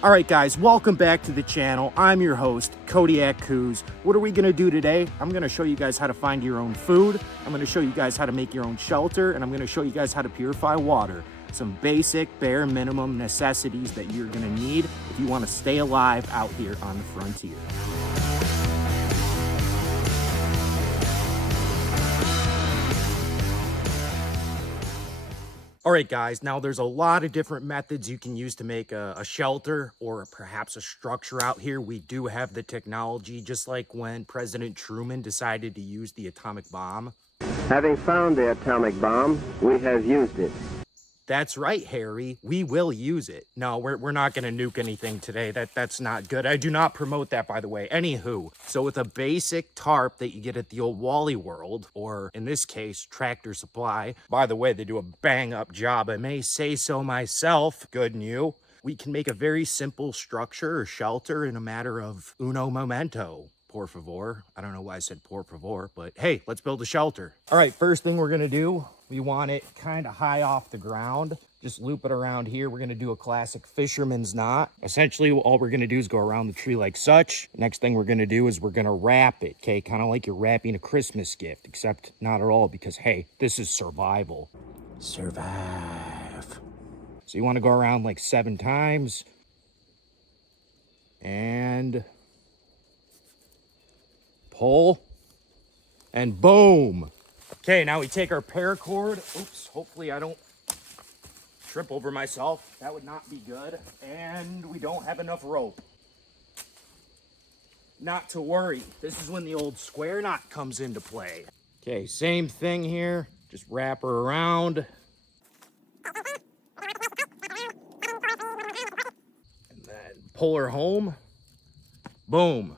All right, guys, welcome back to the channel. I'm your host, Kodiak Coos. What are we gonna do today? I'm gonna show you guys how to find your own food. I'm gonna show you guys how to make your own shelter, and I'm gonna show you guys how to purify water. Some basic, bare minimum necessities that you're gonna need if you wanna stay alive out here on the frontier. All right, guys, now there's a lot of different methods you can use to make a shelter or perhaps a structure out here. We do have the technology, just like when President Truman decided to use the atomic bomb. Having found the atomic bomb, we have used it. That's right, Harry. We will use it. No, we're not going to nuke anything today. That's not good. I do not promote that, by the way. Anywho, so with a basic tarp that you get at the old Wally World, or in this case, Tractor Supply. By the way, they do a bang-up job. I may say so myself. Good new. We can make a very simple structure or shelter in a matter of uno momento. Por favor. I don't know why I said por favor, but hey, let's build a shelter. All right, first thing we're gonna do, we want it kind of high off the ground. Just loop it around here. We're gonna do a classic fisherman's knot. Essentially, all we're gonna do is go around the tree like such. Next thing we're gonna do is we're gonna wrap it, okay? Kind of like you're wrapping a Christmas gift, except not at all because, hey, this is survival. Survive. So you wanna go around like 7 times. And pull, and boom. Okay, now we take our paracord. Oops, hopefully I don't trip over myself. That would not be good. And we don't have enough rope. Not to worry. This is when the old square knot comes into play. Okay, same thing here. Just wrap her around. And then pull her home. Boom.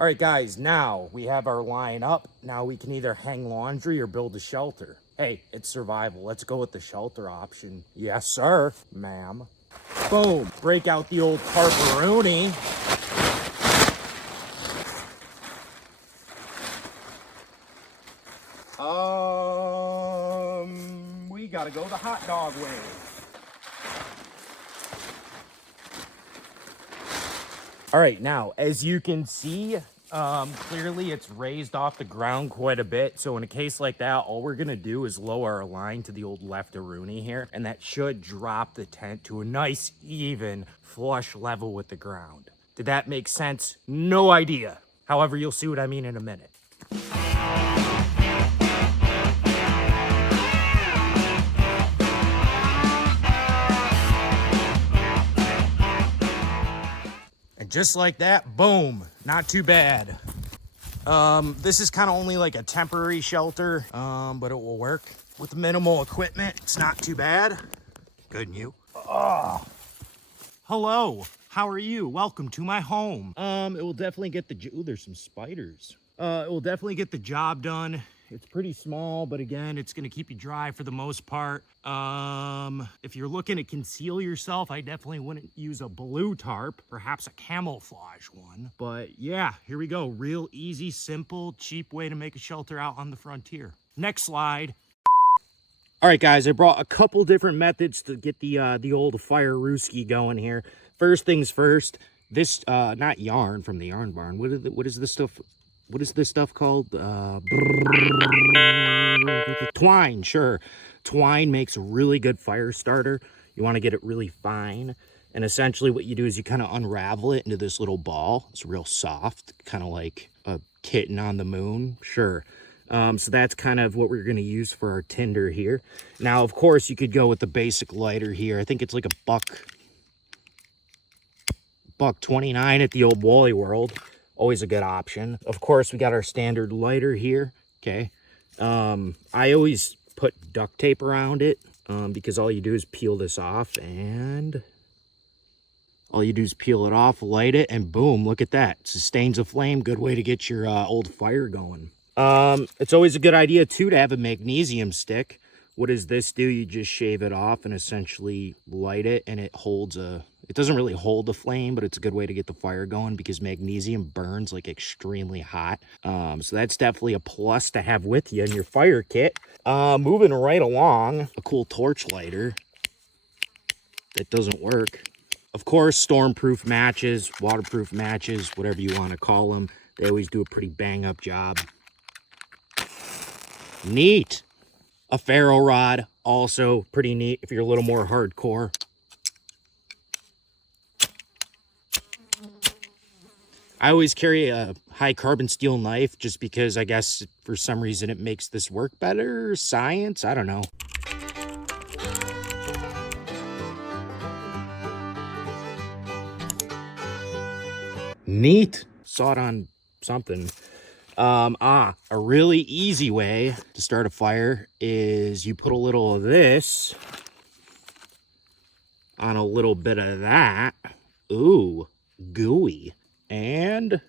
All right, guys, now we have our line up. Now we can either hang laundry or build a shelter. Hey, it's survival. Let's go with the shelter option. Yes, sir, ma'am. Boom. Break out the old tarparoonie. We gotta go the hot dog way. All right, now, as you can see, clearly it's raised off the ground quite a bit. So in a case like that, all we're gonna do is lower our line to the old left-a-rooney here, and that should drop the tent to a nice, even, flush level with the ground. Did that make sense? No idea. However, you'll see what I mean in a minute. Just like that, boom, not too bad. This is kind of only like a temporary shelter, but it will work with minimal equipment. It's not too bad. Good new. Oh, hello, how are you? Welcome to my home. It will definitely get the, ooh, there's some spiders. It will definitely get the job done. It's pretty small, but again, it's gonna keep you dry for the most part. If you're looking to conceal yourself, I definitely wouldn't use a blue tarp, perhaps a camouflage one. But yeah, here we go. Real easy, simple, cheap way to make a shelter out on the frontier. Next slide. All right, guys, I brought a couple different methods to get the old fire rooski going here. First things first, this, not yarn from the yarn barn. What is this stuff? What is this stuff called? Twine, sure. Twine makes a really good fire starter. You want to get it really fine. And essentially what you do is you kind of unravel it into this little ball. It's real soft, kind of like a kitten on the moon. Sure. So that's kind of what we're going to use for our tinder here. Now, of course, you could go with the basic lighter here. I think it's like a buck 29 at the old Wally World. Always a good option. Of course, we got our standard lighter here, okay? I always put duct tape around it because all you do is peel this off, and all you do is peel it off, light it, and boom, look at that. Sustains a flame. Good way to get your old fire going. It's always a good idea, too, to have a magnesium stick. What does this do? You just shave it off and essentially light it, and it holds it doesn't really hold the flame, but it's a good way to get the fire going because magnesium burns like extremely hot. So that's definitely a plus to have with you in your fire kit. Moving right along, a cool torch lighter that doesn't work. Of course, stormproof matches, waterproof matches, whatever you want to call them. They always do a pretty bang-up job. Neat. A ferro rod, also pretty neat if you're a little more hardcore. I always carry a high carbon steel knife just because I guess for some reason it makes this work better. Science, I don't know. Neat. Saw it on something. A really easy way to start a fire is you put a little of this on a little bit of that. Ooh, gooey. And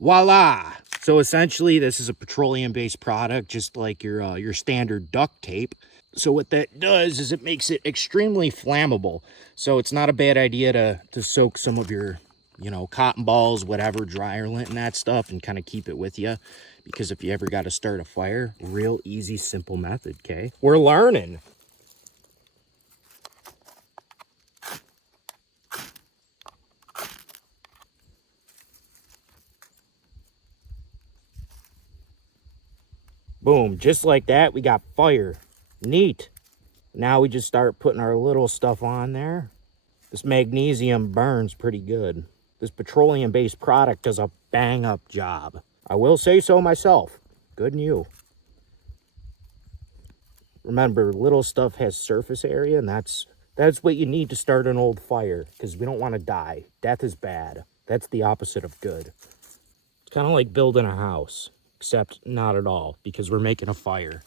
voila. So essentially this is a petroleum-based product, just like your standard duct tape. So what that does is it makes it extremely flammable. So it's not a bad idea to soak some of your, cotton balls, whatever, dryer lint and that stuff, and kind of keep it with you. Because if you ever got to start a fire, real easy, simple method, okay? We're learning. Boom, just like that, we got fire. Neat. Now we just start putting our little stuff on there. This magnesium burns pretty good. This petroleum-based product does a bang-up job. I will say so myself. Good and you. Remember, little stuff has surface area, and that's what you need to start an old fire, because we don't want to die. Death is bad. That's the opposite of good. It's kind of like building a house. Except not at all, because we're making a fire.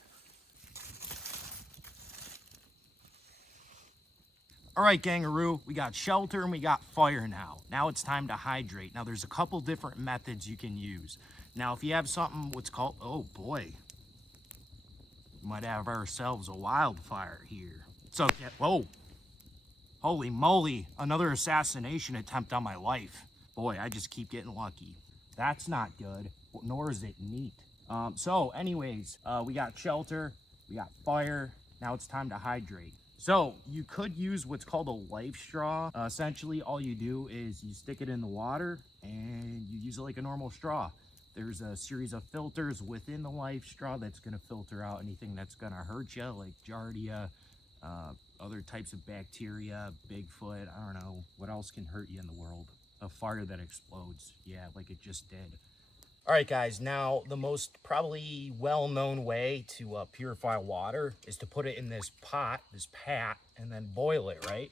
All right, Gangaroo, we got shelter and we got fire now. Now it's time to hydrate. Now there's a couple different methods you can use. Now if you have something what's called, oh boy, we might have ourselves a wildfire here. So, whoa, holy moly, another assassination attempt on my life. Boy, I just keep getting lucky. That's not good, nor is it neat. So anyways, we got shelter, we got fire, now it's time to hydrate. So you could use what's called a life straw. Essentially, all you do is you stick it in the water and you use it like a normal straw. There's a series of filters within the life straw that's gonna filter out anything that's gonna hurt you, like Giardia, other types of bacteria, Bigfoot, I don't know, what else can hurt you in the world? A fire that explodes, yeah, like it just did. All right, guys, now the most probably well-known way to purify water is to put it in this pot, this pat, and then boil it, right?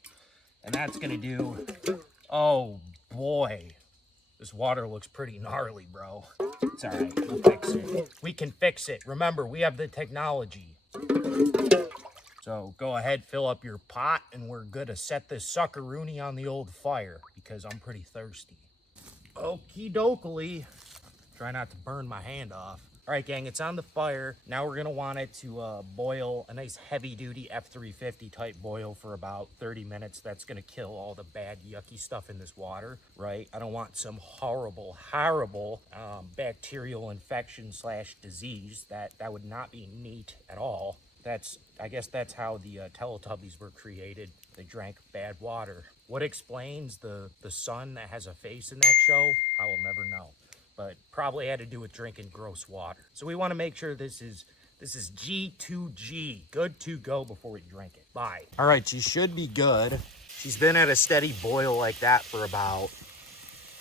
And that's gonna do, oh boy, this water looks pretty gnarly, bro. It's all right, we'll fix it. We can fix it. Remember, we have the technology. So go ahead, fill up your pot, and we're good to set this suckaroony on the old fire because I'm pretty thirsty. Okie dokie. Try not to burn my hand off. All right, gang, it's on the fire. Now we're gonna want it to boil a nice heavy-duty F350 type boil for about 30 minutes. That's gonna kill all the bad, yucky stuff in this water, right? I don't want some horrible bacterial infection / disease. That would not be neat at all. I guess that's how the Teletubbies were created. They drank bad water. What explains the sun that has a face in that show? I will never know. But probably had to do with drinking gross water. So we want to make sure this is G2G, good to go before we drink it. Bye. All right, she should be good. She's been at a steady boil like that for about,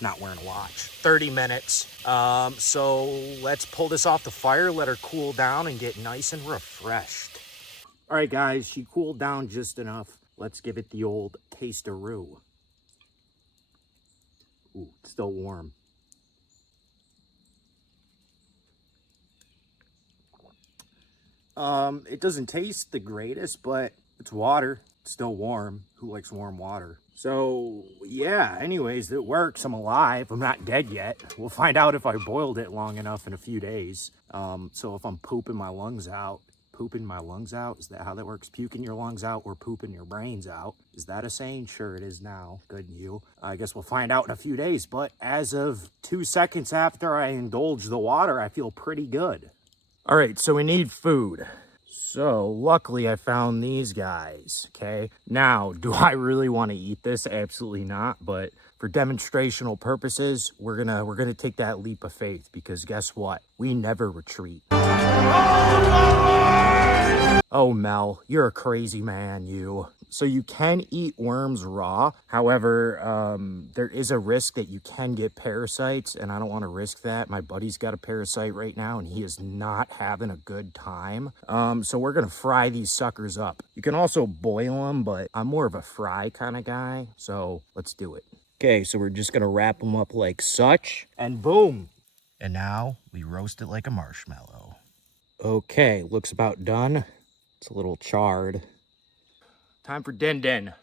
not wearing a watch, 30 minutes. So let's pull this off the fire, let her cool down and get nice and refreshed. All right, guys, she cooled down just enough. Let's give it the old taste-a-roo. Ooh, it's still warm. It doesn't taste the greatest, but it's water. It's still warm. Who likes warm water? So, yeah, anyways, it works. I'm alive. I'm not dead yet. We'll find out if I boiled it long enough in a few days. So if I'm pooping my lungs out, is that how that works? Puking your lungs out or pooping your brains out? Is that a saying? Sure, it is now. Good and you. I guess we'll find out in a few days, but as of 2 seconds after I indulge the water, I feel pretty good. All right, so we need food. So luckily I found these guys, okay? Now, do I really want to eat this? Absolutely not, but for demonstrational purposes, we're gonna take that leap of faith because guess what? We never retreat. Oh, Mel, you're a crazy man, you. So you can eat worms raw. However, there is a risk that you can get parasites, and I don't want to risk that. My buddy's got a parasite right now, and he is not having a good time. So we're going to fry these suckers up. You can also boil them, but I'm more of a fry kind of guy, so let's do it. Okay, so we're just going to wrap them up like such, and boom. And now we roast it like a marshmallow. Okay, looks about done. It's a little charred. Time for Din Din.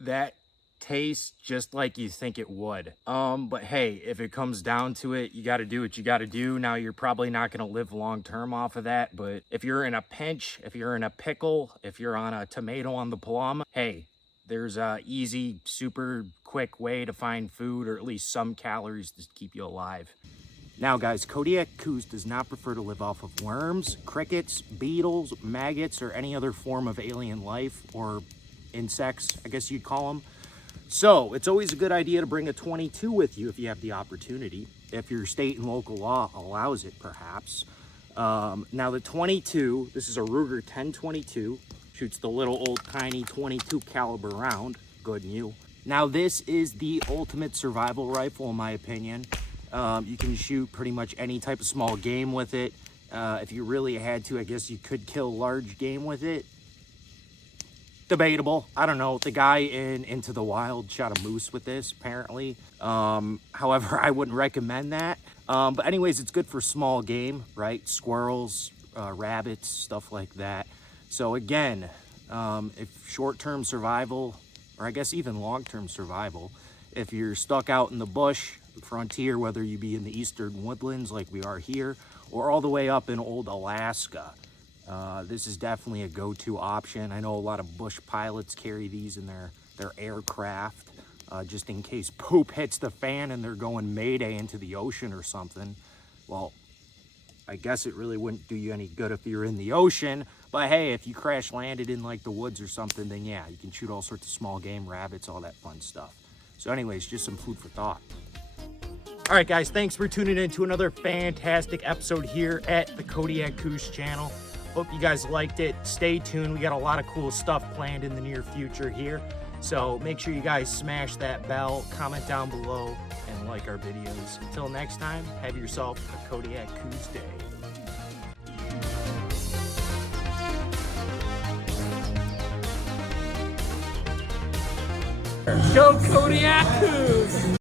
That tastes just like you think it would. But hey, if it comes down to it, you gotta do what you gotta do. Now, you're probably not gonna live long term off of that, but if you're in a pinch, if you're in a pickle, if you're on a tomato on the plum, hey, there's a easy, super quick way to find food, or at least some calories to keep you alive. Now guys, Kodiak Coos does not prefer to live off of worms, crickets, beetles, maggots, or any other form of alien life, or insects, I guess you'd call them. So it's always a good idea to bring a 22 with you if you have the opportunity, if your state and local law allows it perhaps. Now the 22, this is a Ruger 1022, shoots the little old tiny 22 caliber round, good new. Now this is the ultimate survival rifle in my opinion. You can shoot pretty much any type of small game with it. If you really had to, I guess you could kill large game with it. Debatable. I don't know. The guy in Into the Wild shot a moose with this, apparently. However, I wouldn't recommend that. But anyways, it's good for small game, right? Squirrels, rabbits, stuff like that. So again, if short-term survival, or I guess even long-term survival, if you're stuck out in the bush, frontier, whether you be in the eastern woodlands like we are here, or all the way up in old Alaska, this is definitely a go-to option. I know a lot of bush pilots carry these in their aircraft, just in case poop hits the fan and they're going mayday into the ocean or something. Well, I guess it really wouldn't do you any good if you're in the ocean, but hey, if you crash landed in like the woods or something, then yeah, you can shoot all sorts of small game, rabbits, all that fun stuff. So anyways, just some food for thought. All right, guys, thanks for tuning in to another fantastic episode here at the Kodiak Coos channel. Hope you guys liked it. Stay tuned. We got a lot of cool stuff planned in the near future here. So make sure you guys smash that bell, comment down below, and like our videos. Until next time, have yourself a Kodiak Coos day. Show Kodiak Coos!